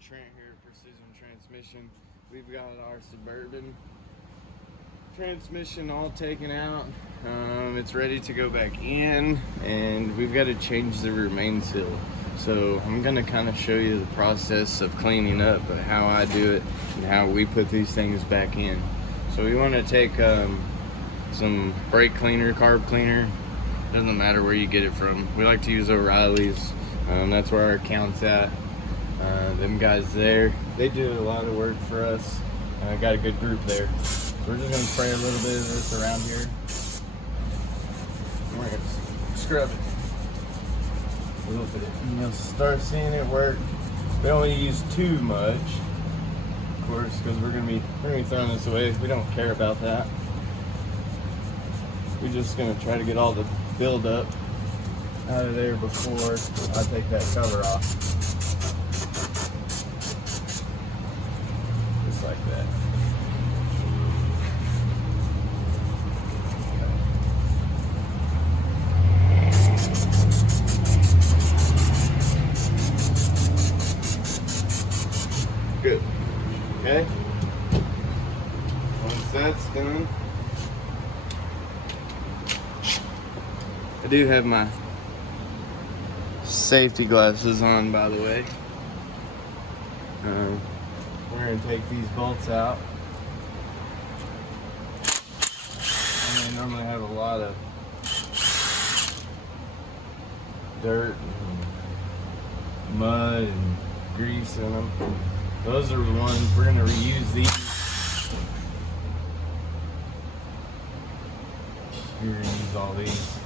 Trent here at Precision Transmission. We've got our Suburban transmission all taken out. It's ready to go back in, and we've got to change the remain seal. So I'm going to kind of show you the process of cleaning up, how I do it and how we put these things back in. So we want to take some brake cleaner, carb cleaner. Doesn't matter where you get it from. We like to use O'Reilly's. That's where our account's at. Them guys there, they do a lot of work for us. Got a good group there. So we're just gonna spray a little bit of this around here. And we're gonna scrub it. Look at it. And you'll start seeing it work. We don't use too much, of course, because we're gonna be throwing this away. We don't care about that. We're just gonna try to get all the buildup out of there before I take that cover off. Just like that. Good. Okay. Once that's done, I do have my safety glasses on, by the way. We're going to take these bolts out. And they normally have a lot of dirt and mud and grease in them. Those are the ones we're going to reuse these. We're going to use all these.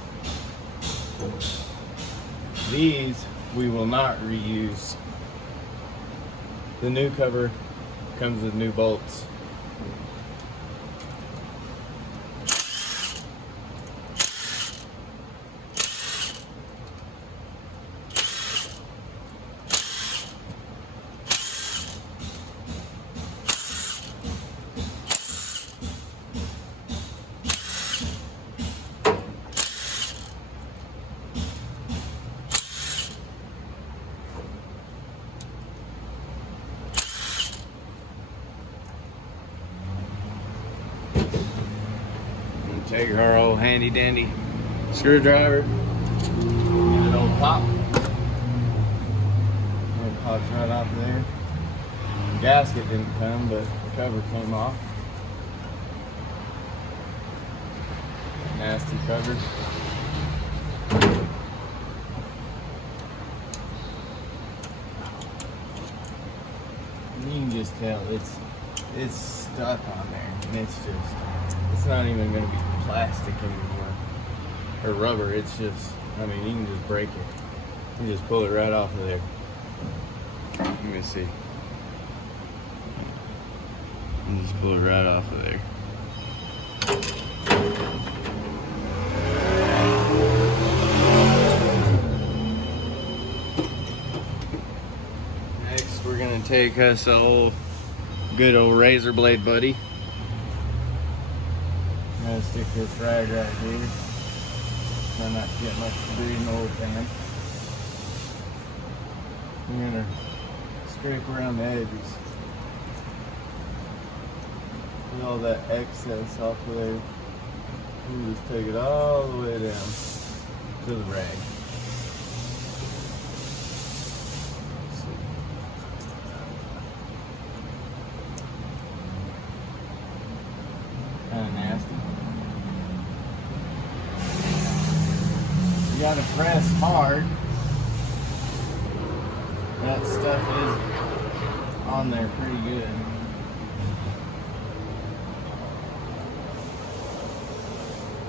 These we will not reuse. The new cover comes with new bolts. Take our old handy dandy screwdriver, give it an old pop. It pops right off there. The gasket didn't come, but the cover came off. Nasty cover. You can just tell it's stuck on there, and it's not even going to be plastic anymore or rubber. It's just, I mean, you can just break it. You just pull it right off of there. Let me see. You just pull it right off of there. Next, we're going to take us a good old razor blade buddy. I'm going to stick this rag right here. Try not to get much debris in the oil pan. I'm going to scrape around the edges. Get all that excess off of there. And just take it all the way down to the rag. Kind of nasty. You gotta press hard. That stuff is on there pretty good.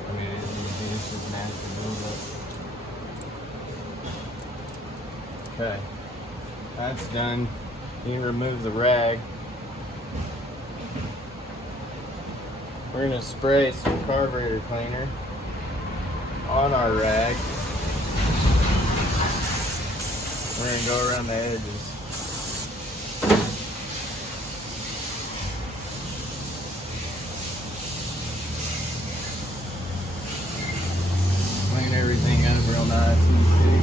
I mean, it's just nasty buildup. Okay, that's done. You can remove the rag. We're gonna spray some carburetor cleaner on our rag. We're gonna go around the edges. Clean everything up real nice and see.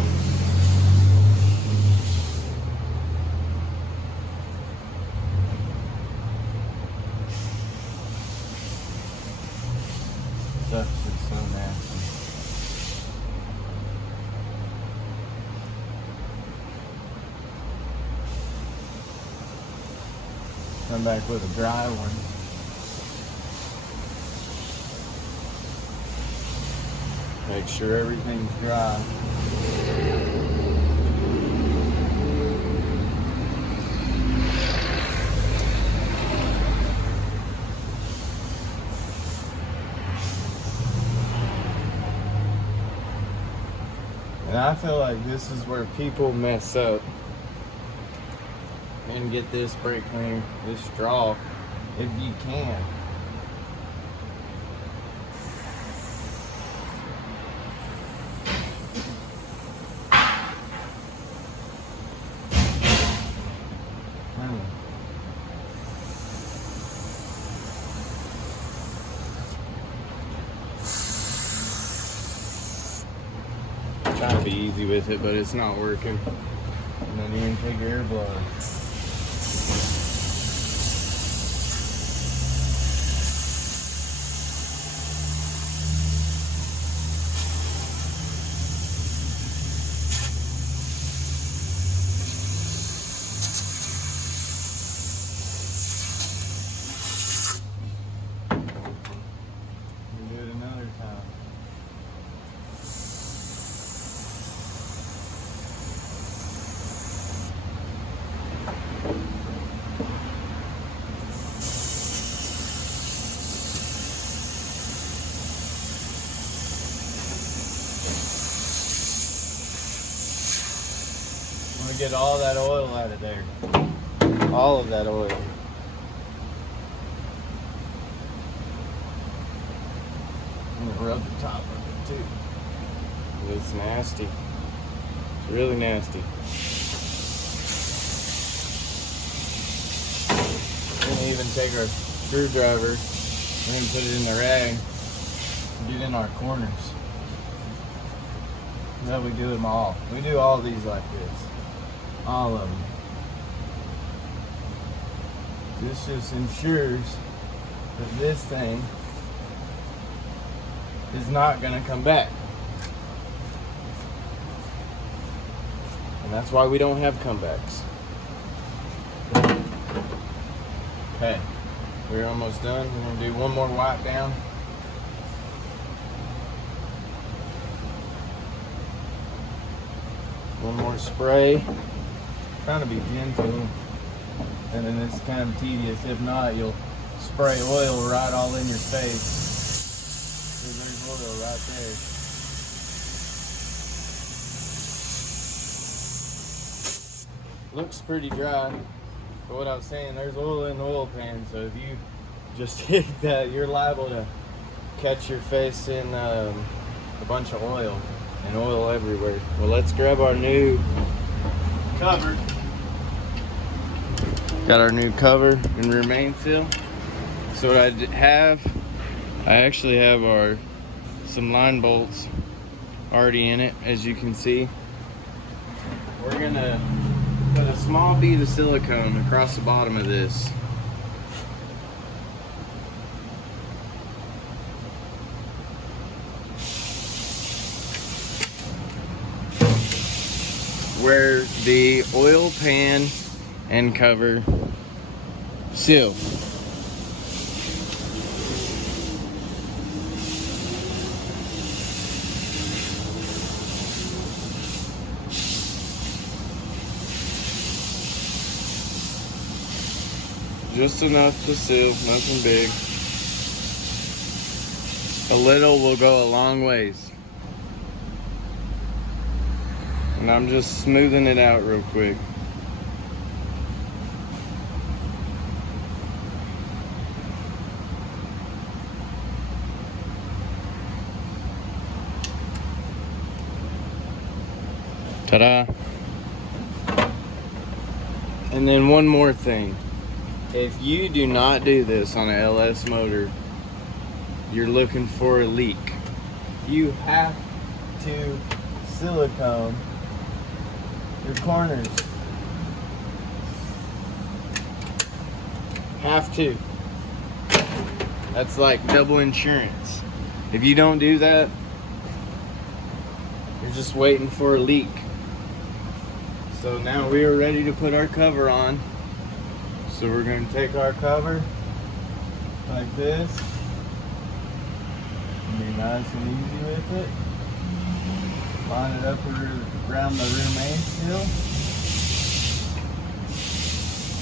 Come back with a dry one. Make sure everything's dry. And I feel like this is where people mess up and get this brake cleaner, this straw, if you can. Trying to be easy with it, but it's not working. And then even take your air blower. Do it another time. I'm gonna get all that oil out of there. All of that oil. I'm gonna rub the top of it too. It's nasty. It's really nasty. We're gonna even take our screwdriver and put it in the rag and get in our corners. Now we do them all. We do all these like this. All of them. This just ensures that this thing is not going to come back. And that's why we don't have comebacks. Okay, we're almost done. We're going to do one more wipe down. One more spray. Trying to be gentle, and then it's kind of tedious. If not, you'll spray oil right all in your face. There's oil right there. Looks pretty dry, but what I was saying, there's oil in the oil pan, so if you just hit that, you're liable to catch your face in a bunch of oil, and oil everywhere. Well, let's grab our new cover. Got our new cover and remain seal. So what I actually have some line bolts already in it, as you can see. We're gonna put a small bead of silicone across the bottom of this. Where the oil pan and cover seal. Just enough to seal, nothing big. A little will go a long ways. And I'm just smoothing it out real quick. Ta-da. And then one more thing. If you do not do this on an LS motor, you're looking for a leak. You have to silicone your corners. Have to. That's like double insurance. If you don't do that, you're just waiting for a leak. So now we are ready to put our cover on. So we're going to take our cover like this. Be nice and easy with it. Line it up around the rear main seal.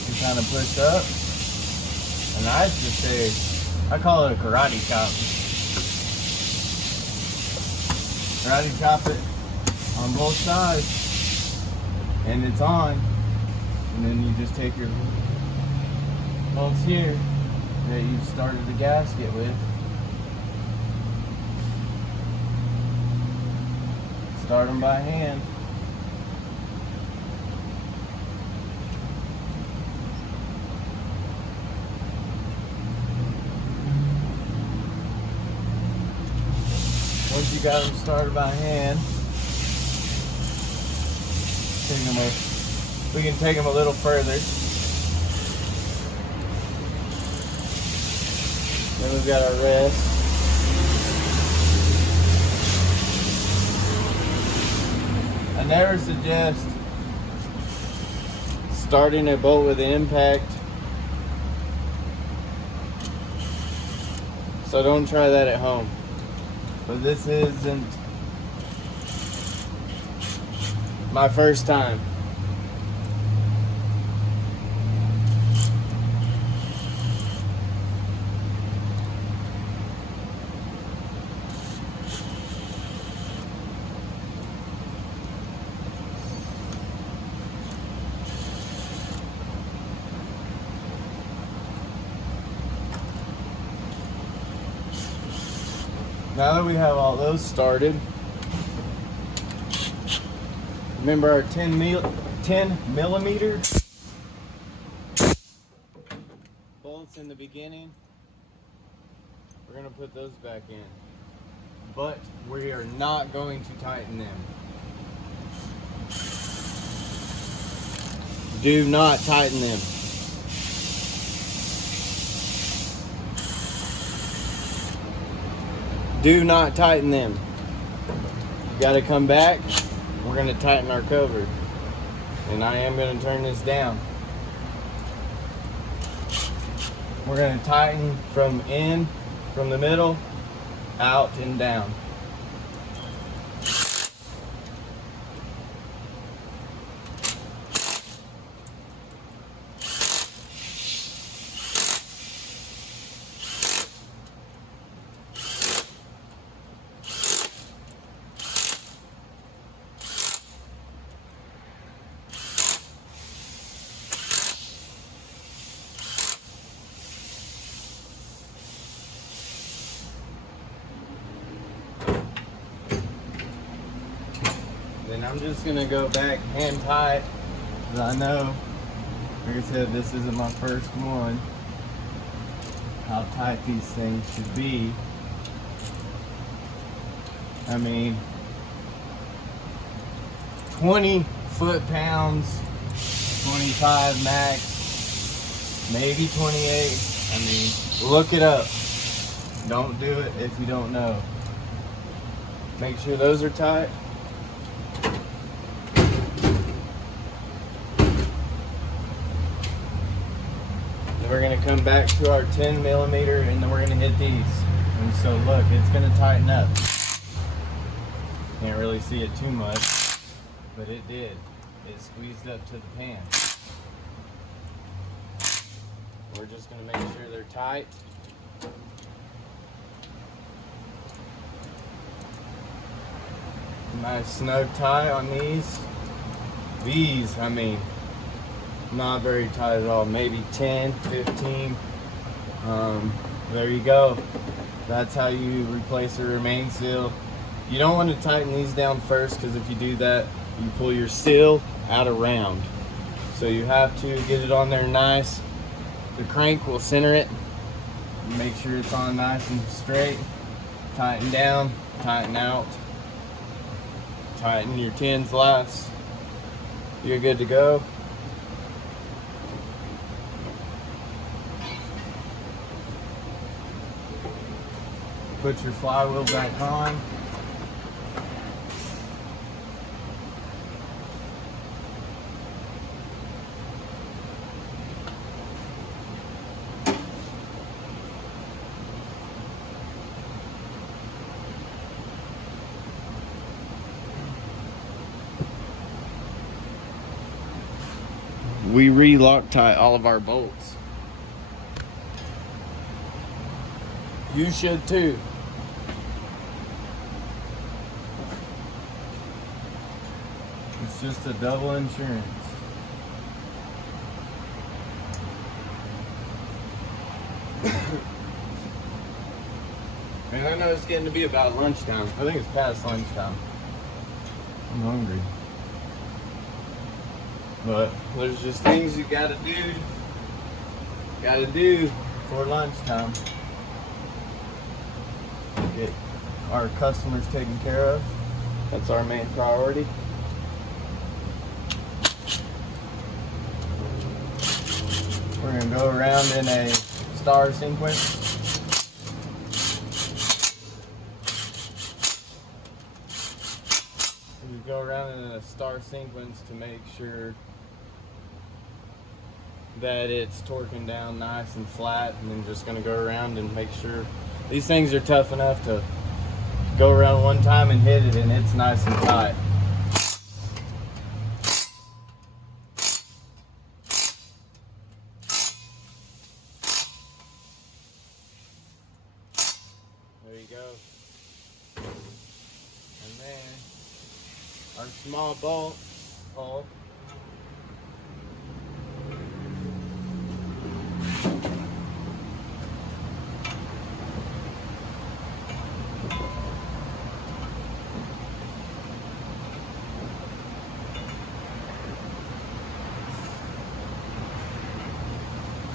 And kind of push up. And I used to say, I call it a karate chop. Karate chop it on both sides. And it's on. And then you just take your bolts here that you started the gasket with. Start them by hand. Once you got them started by hand, we can take them a little further. Then we've got our rest. I never suggest starting a bolt with an impact, so don't try that at home. But this isn't my first time. Now that we have all those started, remember our 10 millimeter bolts in the beginning? We're going to put those back in, but we are not going to tighten them. Do not tighten them. Do not tighten them. You got to come back. We're going to tighten our cover. And I am going to turn this down. We're going to tighten from the middle, out and down. Then I'm just gonna go back hand tight, because I know, like I said, this isn't my first one, how tight these things should be. I mean, 20 foot-pounds, 25 max, maybe 28. I mean, look it up. Don't do it if you don't know. Make sure those are tight. Then we're going to come back to our 10 millimeter and then we're going to hit these. And so look, it's going to tighten up. Can't really see it too much, but it did. It squeezed up to the pan. We're just going to make sure they're tight. Nice snug tie on these. These, I mean, not very tight at all. Maybe 10, 15. There you go. That's how you replace a remain seal. You don't want to tighten these down first, because if you do that, you pull your seal out of round. So you have to get it on there nice. The crank will center it. Make sure it's on nice and straight. Tighten down, tighten out. Tighten your 10s last. You're good to go. Put your flywheel back on. we re-Loctite all of our bolts. You should too. It's just a double insurance. Man, I know it's getting to be about lunchtime. I think it's past lunchtime. I'm hungry. But there's just things you gotta do for lunchtime. Get our customers taken care of. That's our main priority. We're gonna go around in a star sequence. We go around in a star sequence to make sure that it's torquing down nice and flat, and then just gonna go around and make sure these things are tough enough to go around one time and hit it and it's nice and tight. There you go. And then our small bolt hole.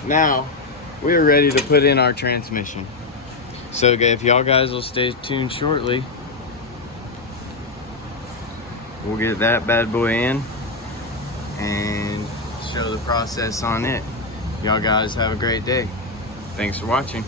Now we're ready to put in our transmission. So if y'all guys will stay tuned shortly, we'll get that bad boy in and show the process on it. Y'all guys have a great day. Thanks for watching.